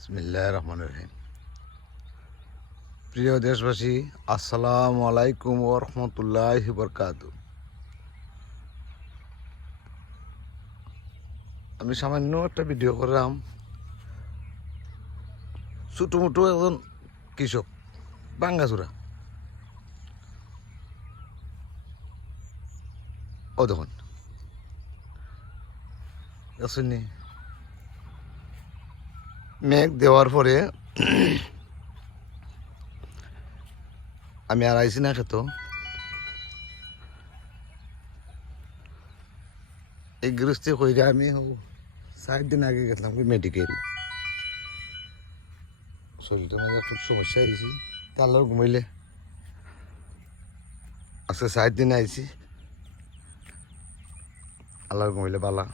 বিসমিল্লাহির রহমানির রহিম। প্রিয় দেশবাসী, আসসালামু আলাইকুম ওয়া রাহমাতুল্লাহি ওয়া বারাকাতুহু। আমি সামান্য একটা ভিডিও করলাম। ছোটো মোটো একজন কৃষক বাঙ্গাচুরা, ও দেখুন আসেননি মেঘ দেওয়ার পরে আমি আর আইসি না খেত। এই গৃহস্থী কইরা আমি 4 দিন আগে গেছিলাম মেডিকেল। শরীরটার মাঝে খুব সমস্যা হয়েছি, তাহলেও ঘুমাইলে আজকে 4 দিন আইছি। আল্লাহ ঘুমাইলে বালা,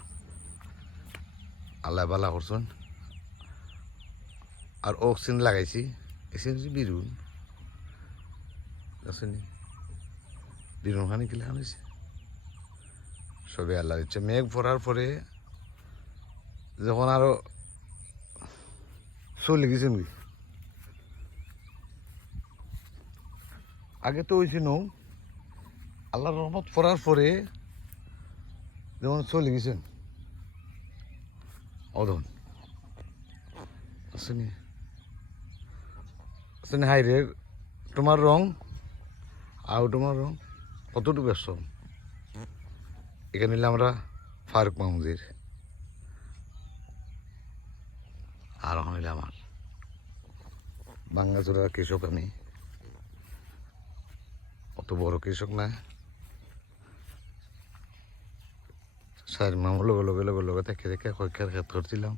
আল্লাহ বালা করছেন। আর অক্সিজেন লাগাইছি, এসে বিরুন আসেনি, বিরুন খানি কিলে আনিছে সবে আল্লাহ ইচ্ছা। মেঘ পড়ার পরে যখন আরো চলে গেছেন কি, আগে তো হয়েছে নৌ আল্লাহর রহমত পড়ার পরে যখন চলে গেছেন অধন আসেনি আসেনি। হাই রে তোমার রং আর তোমার রং কতটুকু ব্যস্ত। এখানে নিলে আমরা ফারুক মাহমুদের, আর হইলে আমার বাঙ্গাচোরা কৃষক। আমি অত বড় কৃষক না, 4 মাস লগে লগে লগে লগে দেখে দেখে কয়েকটার ক্ষেত করছিলাম।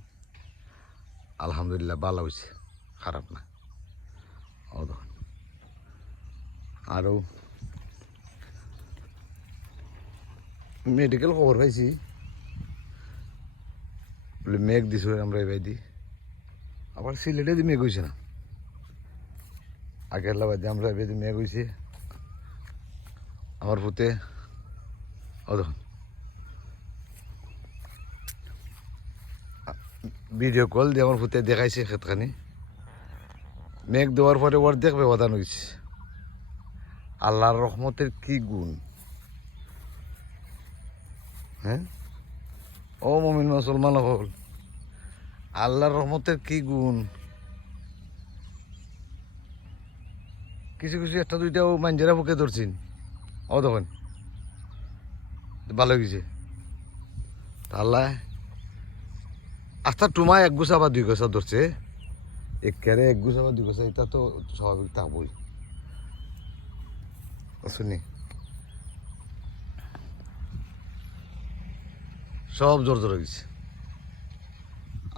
আলহামদুলিল্লাহ ভালো হয়েছে, খারাপ না। ও দেখুন আরও মেডিকেল খবর পাইছি বলে মেঘ দিছো আমরা এবার দি। আবার সিলেটে দি মেঘ হয়েছে না, আগের লাবাদ আমরা এবার দি মেঘ হয়েছে আমার ফুতে। ও দেখুন ভিডিও কল দিয়ে আমার ফুতে দেখাইছে ক্ষেতখানি। মেঘ দেওয়ার পরে অর্ধেক ব্যবধান হয়েছে। আল্লাহর রহমতের কি গুণ, হ্যাঁ ও মুমিন মুসলমান হল, আল্লাহর রহমতের কি গুণ। কিছু কিছু একটা দুইটাও মাঞ্জেরা বুকে ধরছেন। ও দেখুন ভালো গেছে আল্লাহ। আস্তা টুমা 1 গুছা বা 2 গুছা ধরছে, একেবারে 1 গুছা বা 2 গুছা, এটা তো স্বাভাবিক থাকবই। শুনি সব জোর জোর গেছে।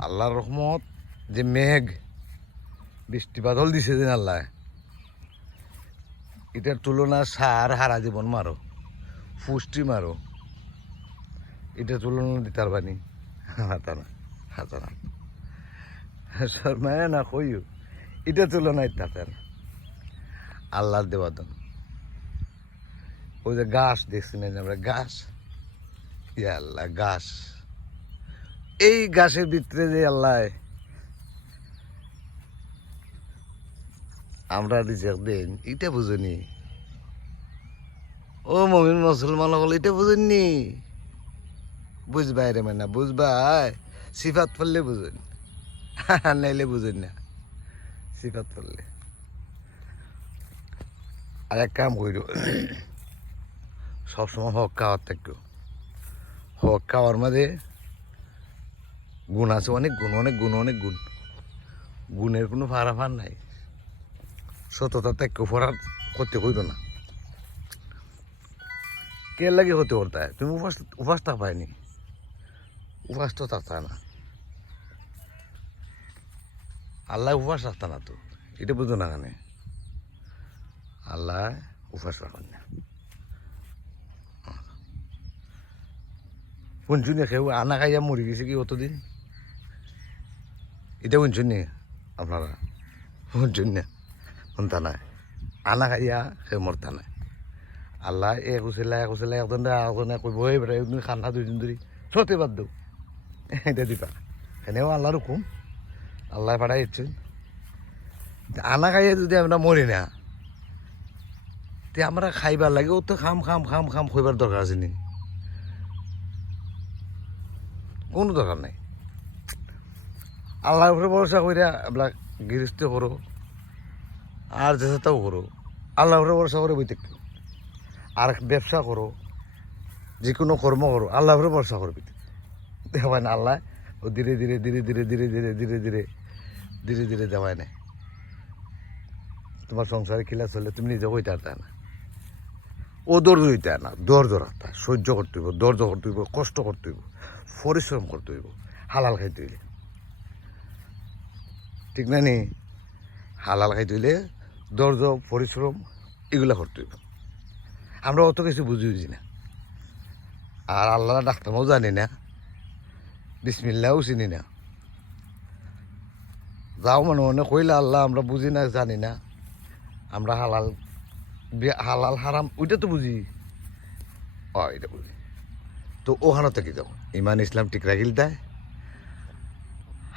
আল্লাহর রহমত যে মেঘ বৃষ্টি বাদল দিছে যে আল্লাহ, এটার তুলনা সার হারা জীবন মারো, পুষ্টি মারো, এটা তুলনা দিতে পারবানি। হাতা না হাতা না শর্মায় না কইও, এটা তুলনা দিতে না। আল্লাহর দেওয়াদন ওই যে গাছ দেখছি না আমরা, গাছ ইয়া আল্লাহ গাছ, এই গাছের ভিতরে যে আল্লাহ আমরা রিজেক্ট দেন, এটা বুঝেনি। ও মমিন মুসলমান হল, এটা বুঝেননি। বুঝবাই রে মানে বুঝবাই, সিফাত পড়লে বুঝেন, নাইলে বুঝেন না। সিফাত পড়লে আর এক কাম করিল, সবসময় হক খাওয়ার থাকতো। হক খাওয়ার মাঝে গুণ আছে, অনেক গুণ অনেক গুণ অনেক গুণ। গুণের কোনো ফারাফার নাই, সততা ত্যাগ ফরার করতে কইল না। কে লাগে হতে করতে, তুমি উপাসটা পাইনি, উপাস তো থাকতা না। আল্লাহ উপাস রাখতা না তো, এটা বুঝো না কেন। আল্লাহ উপাস রাখেন না। শুনছুন কেউ আনা খাইয়া মরি গেছে কি অতদিন, এটা শুনছুন নি আপনারা? শুনছুন না, শুনতা নাই। আনা খাইয়া সে মরতা নাই। আল্লাহ একুশিলা একজনে কইব এই বেটা একদিন খানা 2 দিন ধরে সতে বাদ দেও, এটা দিবা। এনেও আল্লাহর হুকুম, আল্লাহ পাঠাই দিচ্ছেন আনা খাইয়ে যদি আমরা মরি না তে আমরা খাইবার লাগে ও তো খাম খাম খাম খাম খইবার দরকার আছে নি কোনো দরকার নাই আল্লাহর উপরে ভরসা কইরা আমরা গৃহস্থ করো আর যেটাও করো আল্লাহর উপরে ভরসা করে বইতে আর ব্যবসা করো যে কোনো কর্ম করো আল্লাহর উপরে ভরসা করবি দেওয়ায় না আল্লাহ ও ধীরে ধীরে ধীরে ধীরে ধীরে ধীরে ধীরে ধীরে ধীরে ধীরে দেওয়ায় না তোমার সংসারে খিলা চলে তুমি নিজে কইতে পারতে না ও ধৈর্য হইতে না ধৈর্য রাখতে সহ্য করতে হইব ধৈর্য করতে হইব কষ্ট করতে হইব পরিশ্রম করতে হইব হালাল খাইতে হইলে ঠিক না নি হালাল খাইতে হইলে ধৈর্য পরিশ্রম এগুলা করতে হইব আমরা অত কিছু বুঝি না আর আল্লাহ ডাক্তারও জানি না বিসমিল্লাও চিনি না যাও মনে কইলে আল্লাহ আমরা বুঝি না জানি না আমরা হালাল হালাল হারাম ওইটা তো বুঝি এটা বুঝি তো ওখানে থেকে যাও ইমান ইসলাম ঠিক রাখিল তাই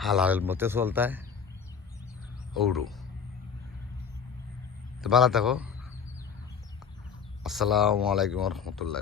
হালাল মতে চলতায় ওরু তো ভালো থাকো আসসালামু আলাইকুম রহমতুল্লাহ।